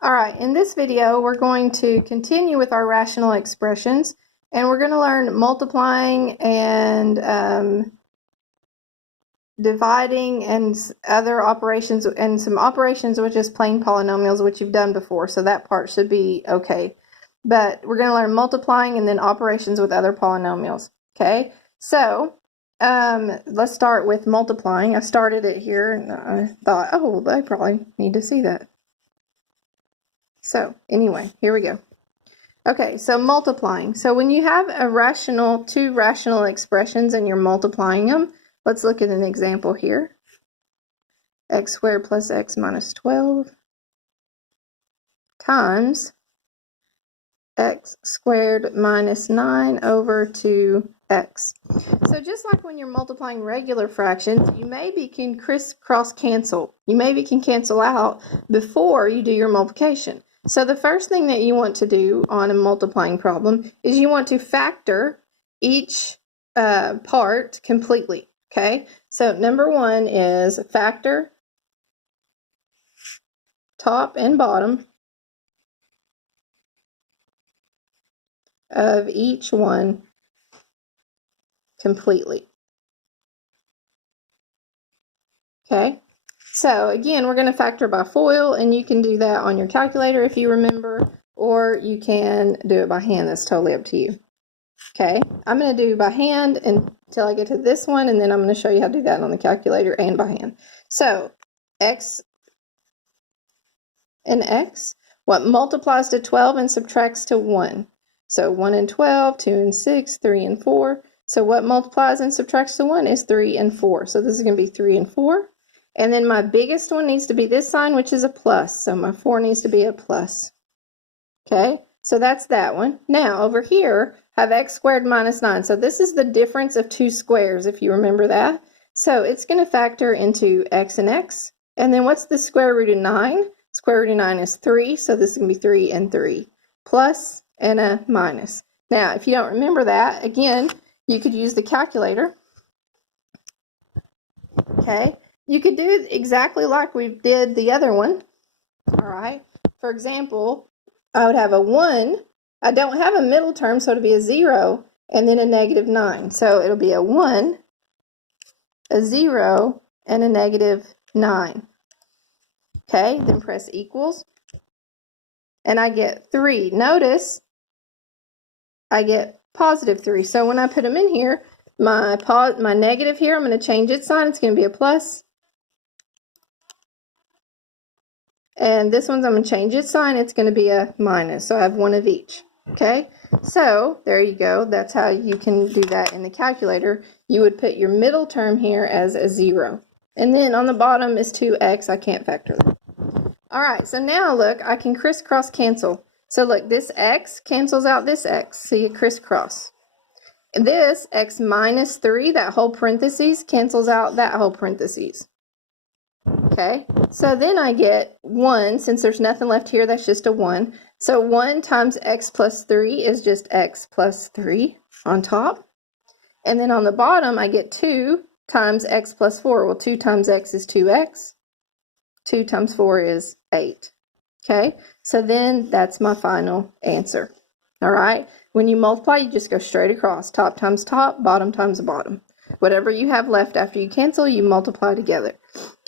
All right, in this video, we're going to continue with our rational expressions, and we're going to learn multiplying and dividing and other operations, and some operations with just plain polynomials, which you've done before, so that part should be okay. But we're going to learn multiplying and then operations with other polynomials, okay? So let's start with multiplying. I started it here, and I thought, oh, they probably need to see that. So anyway, here we go. Okay, so multiplying. So when you have two rational expressions and you're multiplying them, let's look at an example here. X squared plus x minus 12 times x squared minus 9 over 2x. So just like when you're multiplying regular fractions, you maybe can crisscross cancel. You maybe can cancel out before you do your multiplication. So the first thing that you want to do on a multiplying problem is you want to factor each part completely, okay? So number one is factor top and bottom of each one completely. Okay, so again, we're going to factor by FOIL, and you can do that on your calculator if you remember, or you can do it by hand. That's totally up to you. Okay, I'm going to do by hand until I get to this one, and then I'm going to show you how to do that on the calculator and by hand. So x and x, what multiplies to 12 and subtracts to 1? So 1 and 12, 2 and 6, 3 and 4. So what multiplies and subtracts to 1 is 3 and 4. So this is going to be 3 and 4. And then my biggest one needs to be this sign, which is a plus. So my 4 needs to be a plus. Okay, so that's that one. Now over here, I have x squared minus 9. So this is the difference of two squares, if you remember that. So it's going to factor into x and x. And then what's the square root of 9? Square root of 9 is 3, so this is going to be 3 and 3. Plus and a minus. Now, if you don't remember that, again, you could use the calculator. Okay, you could do it exactly like we did the other one. All right, for example, I would have a 1. I don't have a middle term, so it'll be a 0, and then a negative 9. So it'll be a 1, a 0, and a negative 9. Okay, then press equals, and I get 3. Notice I get positive 3. So when I put them in here, my negative here, I'm going to change its sign. It's going to be a plus. And this one's, I'm going to change its sign. It's going to be a minus. So I have one of each. Okay, so there you go. That's how you can do that in the calculator. You would put your middle term here as a 0. And then on the bottom is 2x. I can't factor that. All right, so now look, I can crisscross cancel. So look, this x cancels out this x. So you crisscross. This x minus 3, that whole parentheses, cancels out that whole parentheses. Okay, so then I get 1. Since there's nothing left here, that's just a 1. So 1 times x plus 3 is just x plus 3 on top. And then on the bottom, I get 2 times x plus 4. Well, 2 times x is 2x. 2 times 4 is 8. Okay, so then that's my final answer. All right, when you multiply, you just go straight across. Top times top, bottom times bottom. Whatever you have left after you cancel, you multiply together.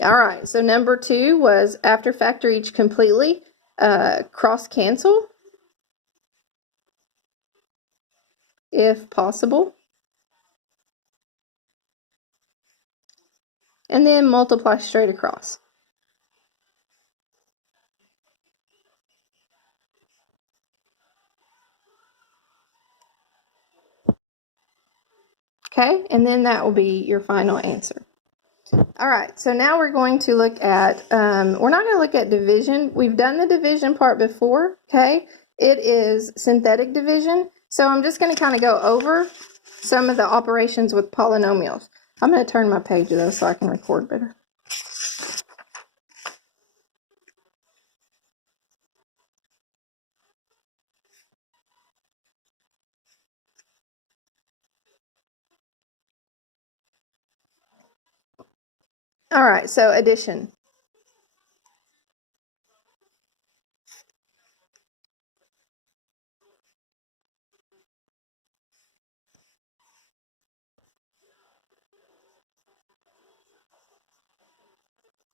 All right, so number 2 was after factor each completely, cross cancel if possible. And then multiply straight across. Okay, and then that will be your final answer. All right, so now we're going to look at, we're not going to look at division. We've done the division part before, okay? It is synthetic division. So I'm just going to kind of go over some of the operations with polynomials. I'm going to turn my page though so I can record better. All right, so addition.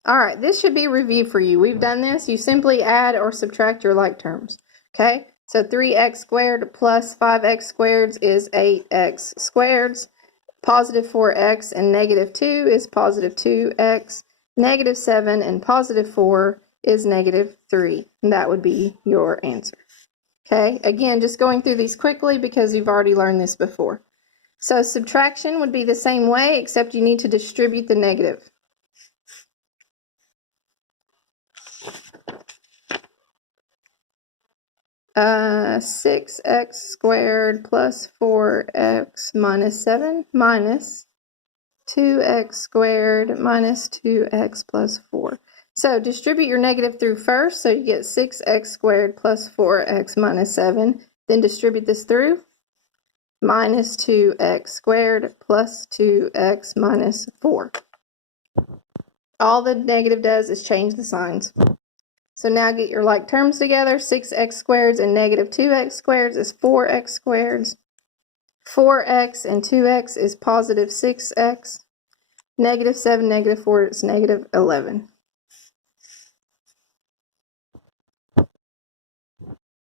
All right, this should be a review for you. We've done this. You simply add or subtract your like terms. Okay, so 3x squared plus 5x squared is 8x squared. Positive 4x and negative 2 is positive 2x. Negative 7 and positive 4 is negative 3. And that would be your answer. Okay, again, just going through these quickly because you've already learned this before. So subtraction would be the same way, except you need to distribute the negative. Uh, 6x squared plus 4x minus 7 minus 2x squared minus 2x plus 4. So distribute your negative through first, so you get 6x squared plus 4x minus 7. Then distribute this through. Minus 2x squared plus 2x minus 4. All the negative does is change the signs. So now get your like terms together. 6x squared and negative 2x squared is 4x squared. 4x and 2x is positive 6x. Negative 7, negative 4 is negative 11.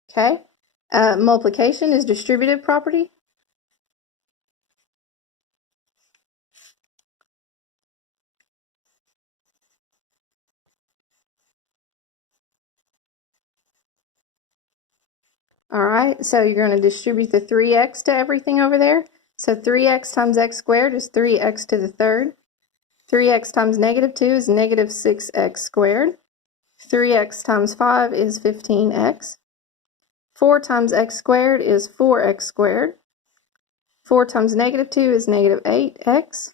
Okay. Multiplication is distributive property. All right, so you're going to distribute the 3x to everything over there. So 3x times x squared is 3x to the third. 3x times negative 2 is negative 6x squared. 3x times 5 is 15x. 4 times x squared is 4x squared. 4 times negative 2 is negative 8x.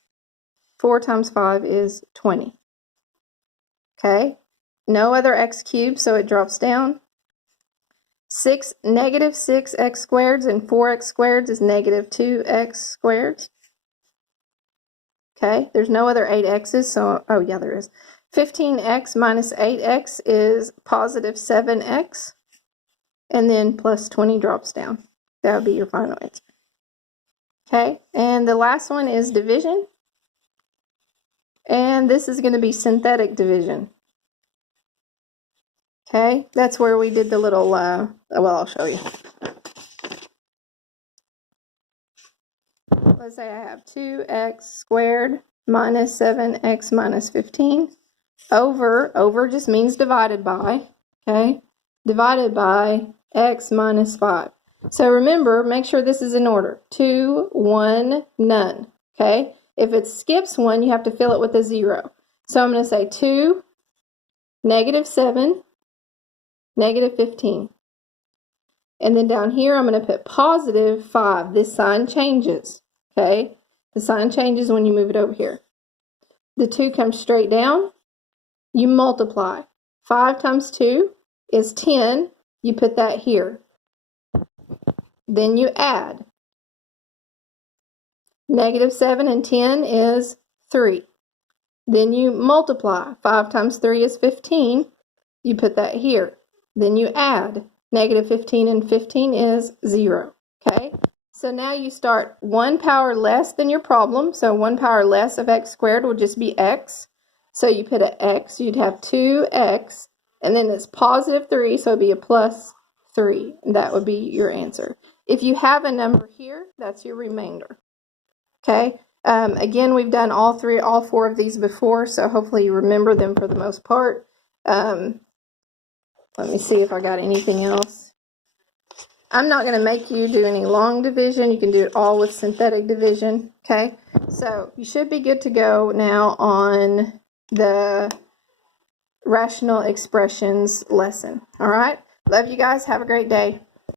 4 times 5 is 20. Okay, no other x cubed, so it drops down. Negative 6x squared and 4x squared is negative 2x squared. Okay, there's no other 8x's, so, oh yeah, there is. 15x minus 8x is positive 7x. And then plus 20 drops down. That would be your final answer. Okay, and the last one is division. And this is going to be synthetic division. Okay, that's where we did the little, well, I'll show you. Let's say I have 2x squared minus 7x minus 15 over just means divided by, okay, divided by x minus 5. So remember, make sure this is in order. 2, 1, none, okay? If it skips 1, you have to fill it with a 0. So I'm going to say 2, negative 7, negative 15. And then down here, I'm going to put positive 5. This sign changes, okay? The sign changes when you move it over here. The 2 comes straight down. You multiply. 5 times 2 is 10. You put that here. Then you add. Negative 7 and 10 is 3. Then you multiply. 5 times 3 is 15. You put that here. Then you add. Negative 15 and 15 is 0. Okay? So now you start 1 power less than your problem. So 1 power less of x squared would just be x. So you put an x. You'd have 2x. And then it's positive 3, so it'd be a plus 3. That would be your answer. If you have a number here, that's your remainder. Okay? Again, we've done all 4 of these before, so hopefully you remember them for the most part. Let me see if I got anything else. I'm not going to make you do any long division. You can do it all with synthetic division. Okay? So you should be good to go now on the rational expressions lesson. All right? Love you guys. Have a great day.